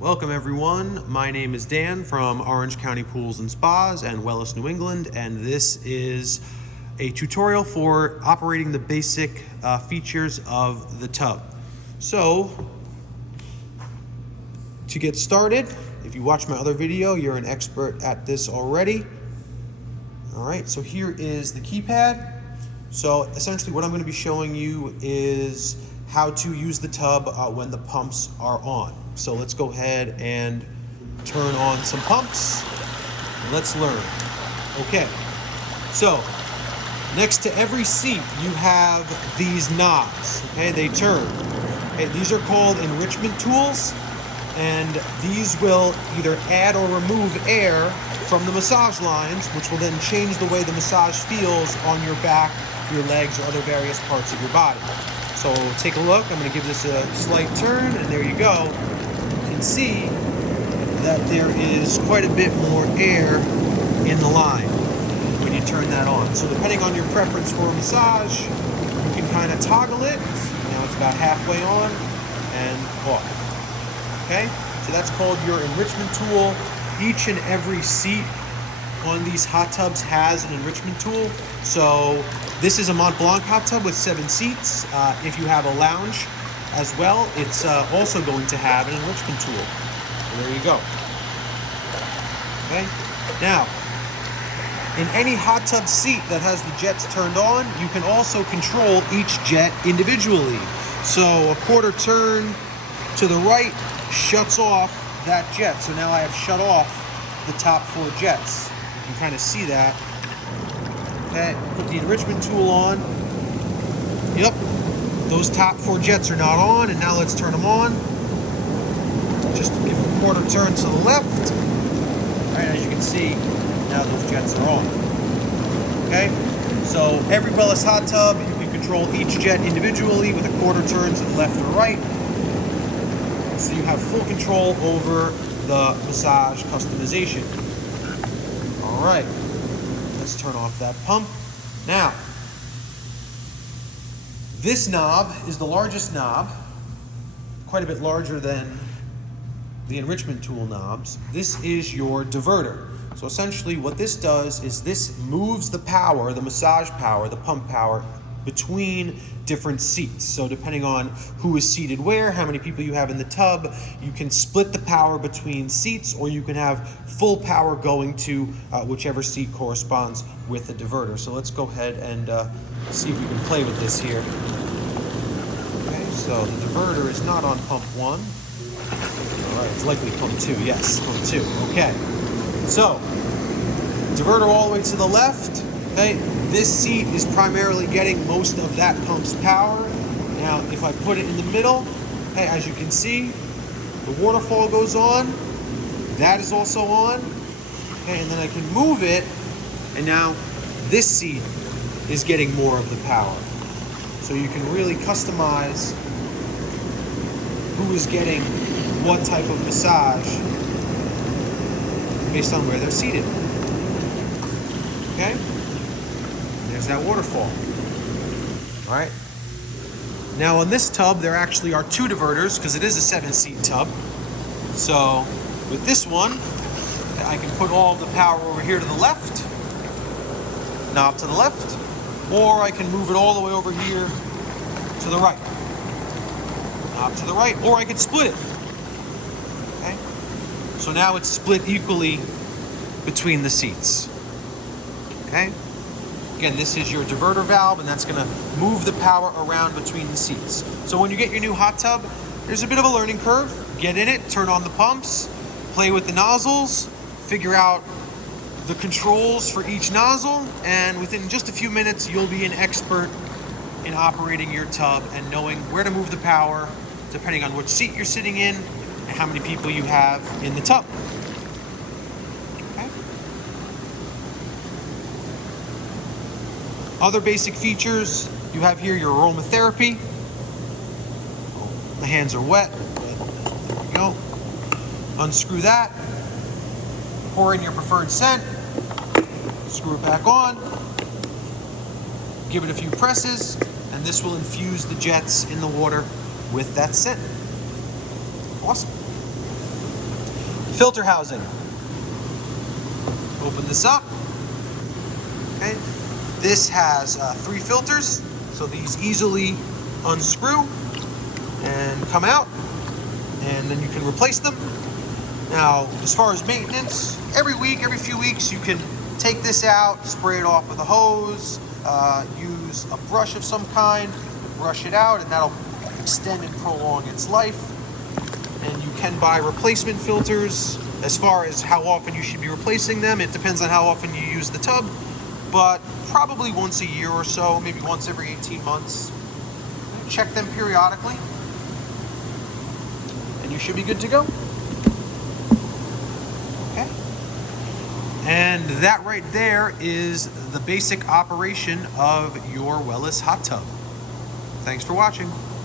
Welcome everyone, my name is Dan from Orange County Pools and Spas and Wellis, New England, and this is a tutorial for operating the basic features of the tub. So, to get started, if you watch my other video, you're an expert at this already. Alright, so here is the keypad. So essentially what I'm going to be showing you is how to use the tub when the pumps are on. So let's go ahead and turn on some pumps. Let's learn. Okay, so next to every seat you have these knobs. Okay, they turn. Okay, these are called enrichment tools, and these will either add or remove air from the massage lines, which will then change the way the massage feels on your back, your legs, or other various parts of your body. So take a look. I'm going to give this a slight turn, and there you go. You can see that there is quite a bit more air in the line when you turn that on. So depending on your preference for a massage, you can kind of toggle it. Now it's about halfway on and off. Okay, so that's called your enrichment tool. Each and every seat on these hot tubs has an enrichment tool. So this is a Mont Blanc hot tub with 7 seats. If you have a lounge as well, it's also going to have an enrichment tool. So there you go. Okay. Now, in any hot tub seat that has the jets turned on, you can also control each jet individually. So a quarter turn to the right shuts off that jet. So now I have shut off the top 4 jets. You can kind of see that. Okay, put the enrichment tool on. Yep, those top 4 jets are not on, and now let's turn them on. Just give a quarter turn to the left. All right, as you can see, now those jets are on. Okay, so every Wellis hot tub, you can control each jet individually with a quarter turn to the left or right. So you have full control over the massage customization. All right, let's turn off that pump. Now, this knob is the largest knob, quite a bit larger than the enrichment tool knobs. This is your diverter. So essentially what this does is this moves the power, the massage power, the pump power, between different seats. So depending on who is seated where, how many people you have in the tub, you can split the power between seats, or you can have full power going to whichever seat corresponds with the diverter. So let's go ahead and see if we can play with this here. Okay, so the diverter is not on pump 1. All right, it's likely pump 2. Yes, pump 2. Okay, so diverter all the way to the left. Okay, this seat is primarily getting most of that pump's power. Now, if I put it in the middle, okay, as you can see, the waterfall goes on. That is also on. Okay, and then I can move it, and now this seat is getting more of the power. So you can really customize who is getting what type of massage based on where they're seated. Okay? There's that waterfall. All right. Now on this tub, there actually are 2 diverters because it is a 7-seat tub. So with this one, I can put all of the power over here to the left, knob to the left, or I can move it all the way over here to the right, knob to the right, or I could split it. Okay. So now it's split equally between the seats. Okay. Again, this is your diverter valve, and that's going to move the power around between the seats. So when you get your new hot tub, there's a bit of a learning curve. Get in it, turn on the pumps, play with the nozzles, figure out the controls for each nozzle, and within just a few minutes, you'll be an expert in operating your tub and knowing where to move the power, depending on which seat you're sitting in and how many people you have in the tub. Other basic features, you have here your aromatherapy. The hands are wet, but there we go. Unscrew that, pour in your preferred scent, screw it back on, give it a few presses, and this will infuse the jets in the water with that scent. Awesome. Filter housing. Open this up. Okay. This has 3 filters, so these easily unscrew and come out, and then you can replace them. Now, as far as maintenance, every week, every few weeks, you can take this out, spray it off with a hose, use a brush of some kind, brush it out, and that'll extend and prolong its life. And you can buy replacement filters. As far as how often you should be replacing them, it depends on how often you use the tub, but probably once a year or so, maybe once every 18 months. Check them periodically, and you should be good to go. Okay. And that right there is the basic operation of your Wellis hot tub. Thanks for watching.